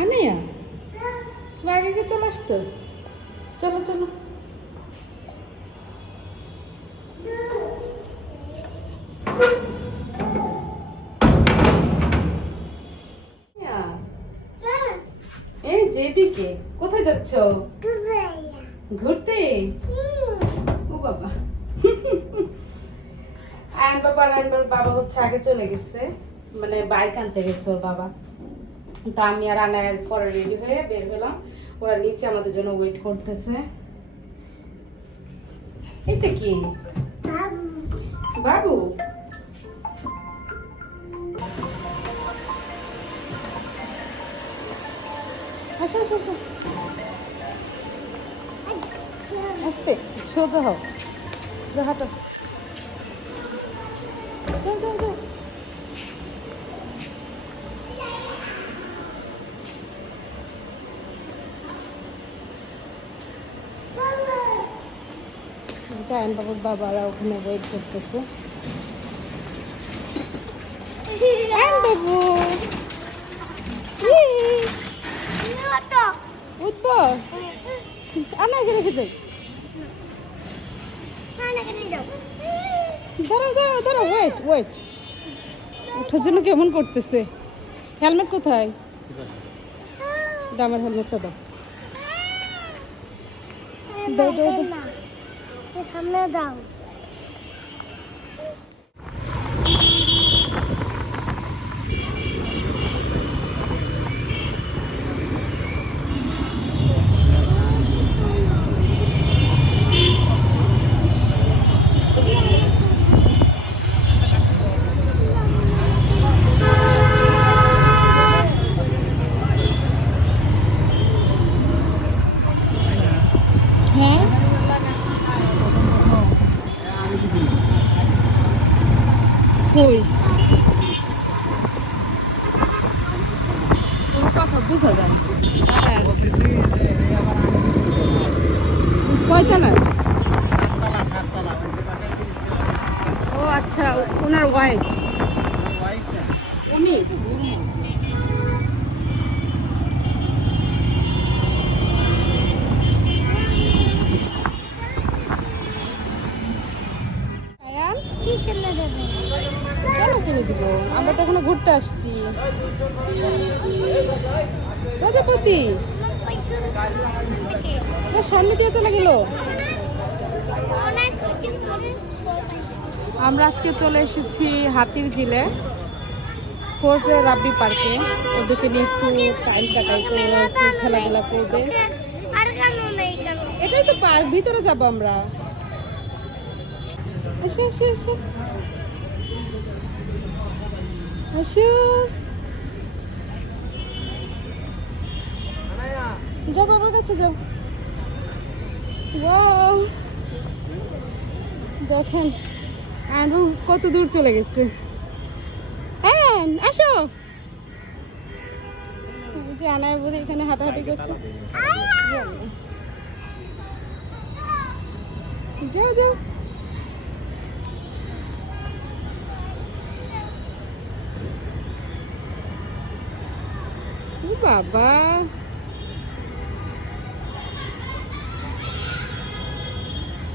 আনিয়া তুমি আগে গিয়ে চলে আসছো, চলো চলো। এই যেদিকে কোথায় যাচ্ছ? ঘুরতে। ও বাবা, বাবা হচ্ছে আগে চলে গেছে, মানে বাইক আনতে গেছে ওর বাবা। তো আমি আর আনার পরে রেডি হয়ে বের হলাম, ওরা নিচে আমাদের জন্য ওয়েট করতেছে। এইটা কি বাবু? আসো আসো আসো, আস্তে সোজা হও, হাঁটো, যাও যাও যাও। জায়ান বাবুর বাবারা ওখানে ওয়েট করতেছে। বাবু উঠবো, আনাকে রেখে যাই। দাঁড়াও দাঁড়াও দাঁড়াও, ওয়েট ওয়েট। ওঠার জন্য কেমন করতেছে। হেলমেট কোথায়? দাও আমার হেলমেটটা দাও। দাও দাও দাও, সামনে যাও। হ্যাঁ কই কথা বুঝা যায় কয়টা না? ও আচ্ছা, ওনার ওয়াইফ উনি। কেন কিনে দিব? আমরা তো এখানে ঘুরতে আসছি। প্রজাপতি সামনে দিয়ে চলে গেল। আমরা আজকে চলে এসেছি হাতির ঝিলে, ফোর্সের রাব্বি পার্কে। ওদেরকে নিয়ে একটু টাইম কাটাই, তো একটু খেলাধুলা করবে। এটাই তো পার্ক, ভিতরে যাবো আমরা। আসো আসো আসো আসো, যাও বাবার কাছে যাও। ওয়াও, দেখেন আনু কত দূর চলে গেছে। হ্যাঁ আসো, যে আনায় বুড়ি এখানে হাঁটাহাঁটি করছে। যাও যাও, ও বাবা।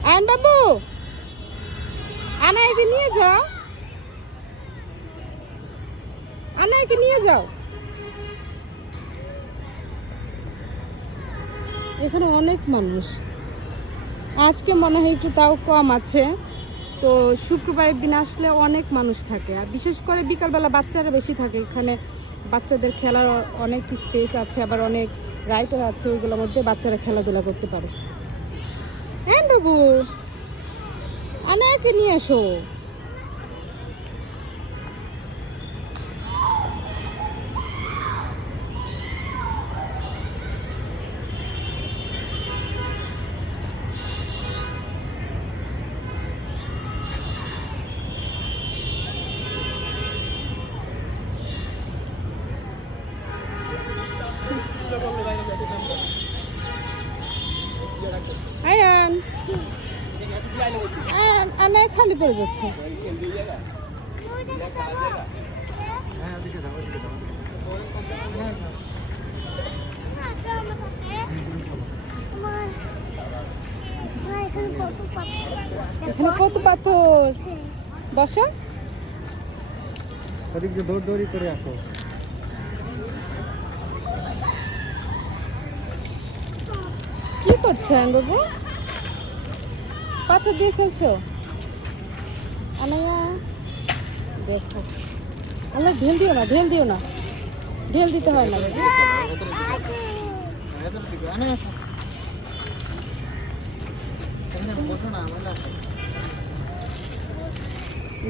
আয়ন বাবু, আনায়কে নিয়ে যাও, আনায়কে নিয়ে যাও। এখানে অনেক মানুষ, আজকে মনে হয় একটু তাও কম আছে। তো শুক্রবারের দিন আসলে অনেক মানুষ থাকে, আর বিশেষ করে বিকালবেলা বাচ্চারা বেশি থাকে এখানে। বাচ্চাদের খেলার অনেক স্পেস আছে, আবার অনেক রাইডও আছে, ওইগুলোর মধ্যে বাচ্চারা খেলাধুলা করতে পারে। হ্যাঁ বাবু, আনায়াকে নিয়ে এসো। আয়ান আয়ান, আনায়া খালি পড়ে যাচ্ছে। এখানে কত পাথর। বসো। ওদিকে দৌড় দৌড়ি করে আসো। কি করছো বাবু? পাথর দিয়ে খেলছো? আনায়া দেখো। আল্লাহ ঢেল দিও না, ঢেল দিও না, ঢেল দিতে হয় না।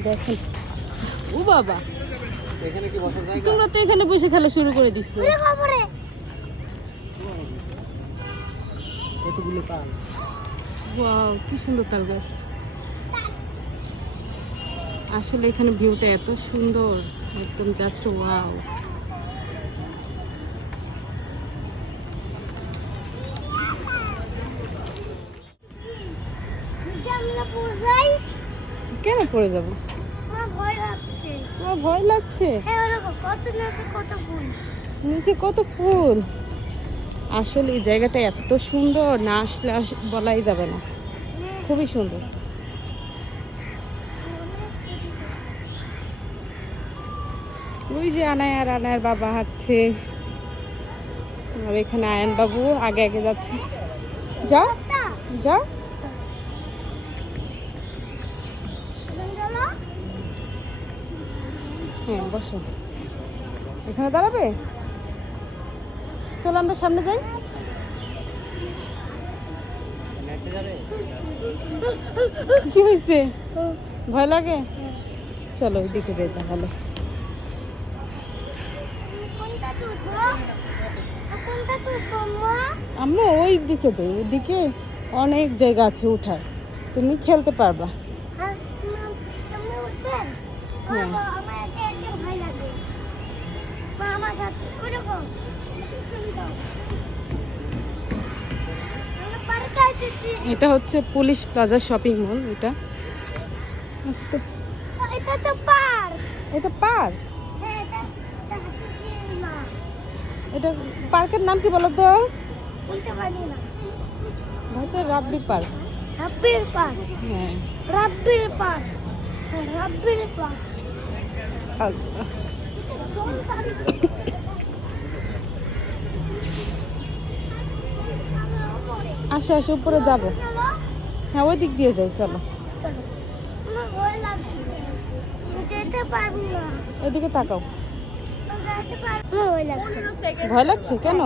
দেখেন ও বাবা, এখানে কি বসার জায়গা? তোমরা তো এখানে বসে খেলা শুরু করে দিচ্ছো। কতগুলো তাল। ওয়াও, কি সুন্দর তাল গাছ। আসলে এখানে ভিউটা এত সুন্দর, একদম জাস্ট ওয়াও। কেন পড়ে যাবো? তোমার ভয় লাগছে? নিচে কত ফুল। আসলে এই জায়গাটা এত সুন্দর, না আসলে বলাই যাবে না, খুবই সুন্দর। ওই যে আনায় আর আনায়ের বাবা হাঁটছে, আর এখানে আয়ান বাবু আগে আগে যাচ্ছে। যাও যাও। হ্যাঁ বসো, এখানে দাঁড়াবে। চলো আমরা সামনে যাই। কি হয়েছে, ভয় লাগে? চলো ওইদিকে যাই তাহলে। আমরা ওই দিকে যাই, ওইদিকে অনেক জায়গা আছে উঠার, তুমি খেলতে পারবা। হ্যাঁ এটা হচ্ছে পুলিশ প্লাজা শপিং মল। এটা আস্তে, এটা পার্ক। এটা পার্কের নাম কি বলো তো? হচ্ছে রাব্বি পার্ক। হ্যাঁ আল্লাহ। আসো আসো, উপরে যাবো। হ্যাঁ ওই দিক দিয়ে যাই, চলো। এদিকে তাকাও। ভয় লাগছে কেন?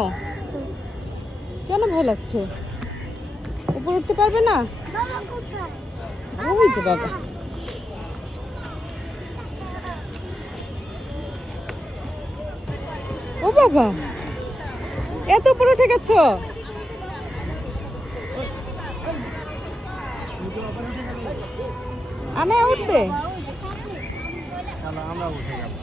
কেন ভয় লাগছে? উপরে উঠতে পারবে না? ওই যে বাবা। ও বাবা, এত উপরে উঠে গেছো? আনে উঠবে? আমরা উঠে যাবো।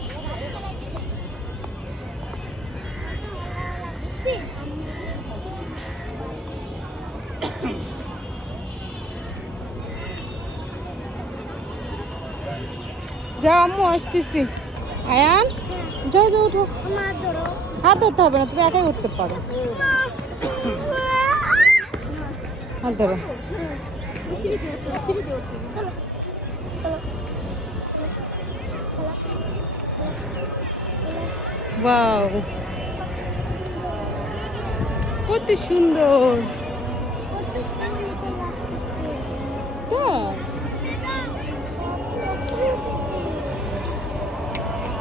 যাও আম্মু আসতেছি। আয়ান যাও যাও, উঠো। হাত ধরতে হবে না, তুমি একাই উঠতে পারো। হাত ধরো। ওয়াও, কত সুন্দর।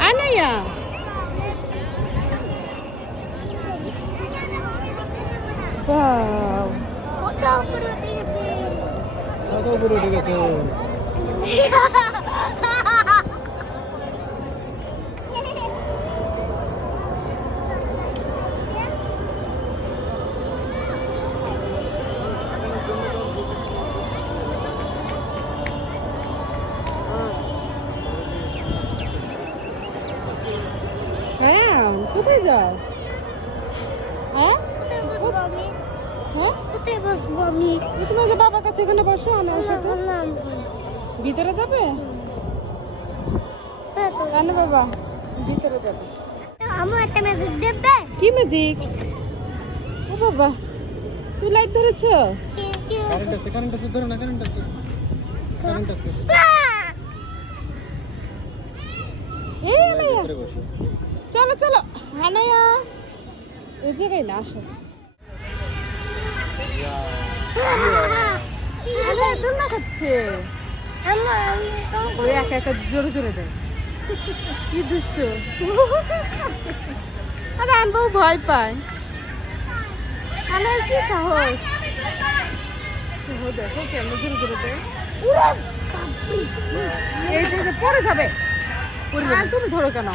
আনায়া ওয়াও, কত উপরে উঠে গেছে। হ্যাঁ কোথায় যাও? হ্যাঁ হ্যাঁ, তুমি যে বাবার কাছে এখানে বসো, আমার সাথে ভিতরে যাবে। কেন বাবা ভিতরে যাবে? আমার একটা ম্যাজিক দেবে। কি ম্যাজিক? ও বাবা, তুই লাইট ধরেছ? কি কারেন্ট আছে ধরো না কারেন্ট আছে এই আনাইয়া উপরে বসো চলো চলো আনাইয়া এই জায়গায় না আসো আরে দোলনা খাচ্ছে ওই একা একা জোরে জোরে দেয় কি দুষ্ট আরে আনবো ভয় পায় আনার কি সাহস দেখো কেমন জোরে জোরে দেয় এই যে পড়ে যাবে তুমি ধরো কেন